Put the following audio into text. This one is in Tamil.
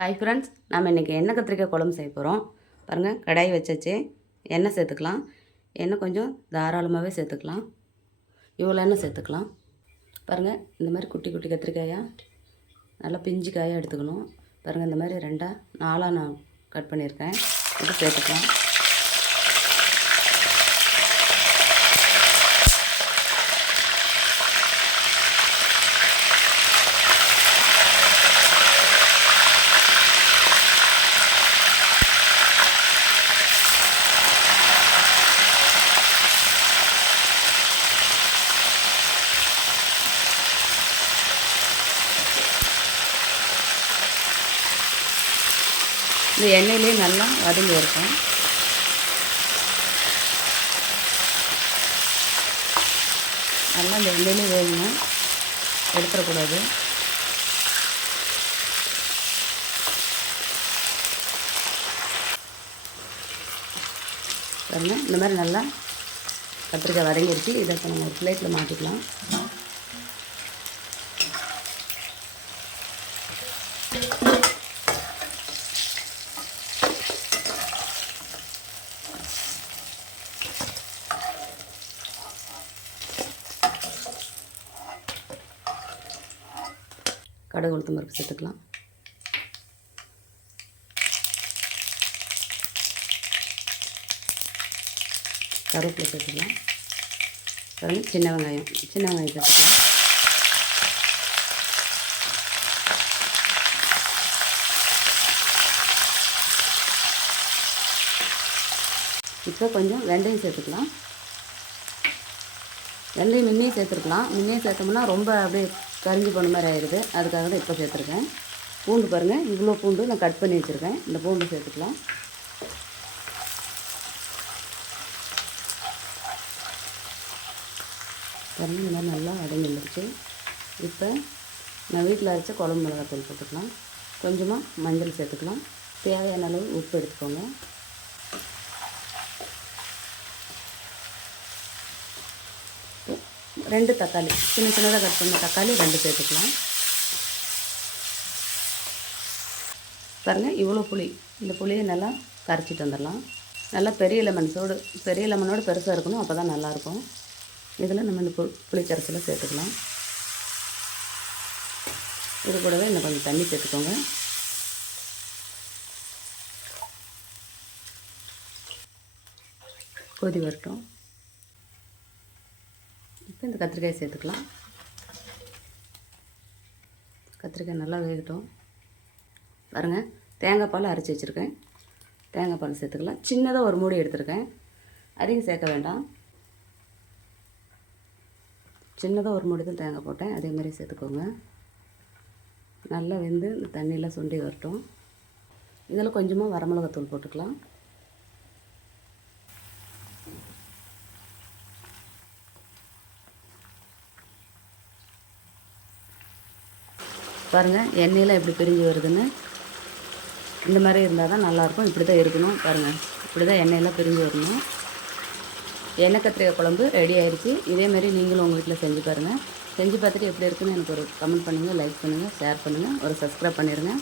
ஹாய் ஃப்ரெண்ட்ஸ், நம்ம இன்றைக்கி எண்ணெய் கத்திரிக்காய் குழம்பு செய்ய போகிறோம். பாருங்கள், கடாய் வச்சாச்சு. எண்ணெய் சேர்த்துக்கலாம். எண்ணெய் கொஞ்சம் தாராளமாகவே சேர்த்துக்கலாம். இவ்வளோ எண்ணெய் சேர்த்துக்கலாம். பாருங்கள், இந்த மாதிரி குட்டி குட்டி கத்திரிக்காயாக நல்லா பிஞ்சு காயாக எடுத்துக்கணும். பாருங்கள், இந்த மாதிரி 4 நான் கட் பண்ணியிருக்கேன். இது சேர்த்துக்கலாம். இந்த எண்ணெயிலே நல்லா வதங்கி இருக்கும். நல்லா இந்த எண்ணெயிலே வேகணும், எடுத்துடக்கூடாது. பாருங்கள், இந்த மாதிரி நல்லா கத்திரிக்காய் வதங்கிடுச்சு. இதை இப்போ நம்ம ஒரு பிளேட்டில் மாற்றிக்கலாம். கடுகு உளுத்தம் பருப்பு சேர்த்துக்கலாம். கருவேப்பிலை சேர்த்துக்கலாம். அப்புறம் சின்ன வெங்காயம் சேர்த்துக்கலாம். இப்போ கொஞ்சம் வெந்தயம் சேர்த்துக்கலாம். வெந்தயம் முன்னே சேர்த்துருக்கலாம். முன்னே சேர்த்தோம்னா ரொம்ப அப்படியே கரிஞ்சு போன மாதிரி ஆயிடுது. அதுக்காக தான் இப்போ சேர்த்துருக்கேன். பூண்டு பாருங்கள், இவ்வளோ பூண்டு நான் கட் பண்ணி வச்சுருக்கேன். இந்த பூண்டு சேர்த்துக்கலாம். பாருங்கள், இந்த மாதிரி நல்லா அடங்கி வந்துடுச்சு. இப்போ நான் வீட்டில் அரைச்ச குழம்பு மிளகாத்தூள் போட்டுக்கலாம். கொஞ்சமாக மஞ்சள் சேர்த்துக்கலாம். தேவையான அளவு உப்பு எடுத்துக்கோங்க. ரெண்டு தக்காளி, சின்ன சின்னதாக கட் பண்ண தக்காளி 2 சேர்த்துக்கலாம். பாருங்கள், இவ்வளோ புளி. இந்த புளியை நல்லா கரைச்சிட்டு வந்துடலாம். நல்லா பெரிய லெமனோடு பெருசாக இருக்கணும், அப்போ தான் நல்லாயிருக்கும். இதில் நம்ம இந்த புளி கரைசலை சேர்த்துக்கலாம். இது கூடவே இன்னும் கொஞ்சம் தண்ணி சேர்த்துக்கோங்க. கொதி வரட்டும். இப்போ இந்த கத்திரிக்காய் சேர்த்துக்கலாம். கத்திரிக்காய் நல்லா வேகட்டும். பாருங்கள், தேங்காய் பால் அரைச்சி வச்சுருக்கேன். தேங்காய் பால் சேர்த்துக்கலாம். சின்னதாக ஒரு மூடி எடுத்துருக்கேன். அதிகம் சேர்க்க வேண்டாம். சின்னதாக ஒரு மூடி தான் தேங்காய் போட்டேன். அதே மாதிரி சேர்த்துக்கோங்க. நல்லா வெந்து இந்த தண்ணியெலாம் சுண்டி வரட்டும். இதில் கொஞ்சமாக வரமிளகாத்தூள் போட்டுக்கலாம். பாருங்கள், எண்ணெயில் எப்படி பிரிஞ்சு வருதுன்னு. இந்த மாதிரி இருந்தால் தான் நல்லாயிருக்கும். இப்படி தான் இருக்கணும். பாருங்கள், இப்படி தான் எண்ணெயெல்லாம் பிரிஞ்சு வரணும். எண்ணெய் கத்திரிக்காய் குழம்பு ரெடி ஆகிடுச்சு. இதேமாரி நீங்களும் உங்கள் வீட்டில் செஞ்சு பாருங்கள். செஞ்சு பார்த்துட்டு எப்படி இருக்குன்னு எனக்கு ஒரு கமெண்ட் பண்ணுங்கள், லைக் பண்ணுங்கள், ஷேர் பண்ணுங்கள், ஒரு சப்ஸ்கிரைப் பண்ணிடுங்க.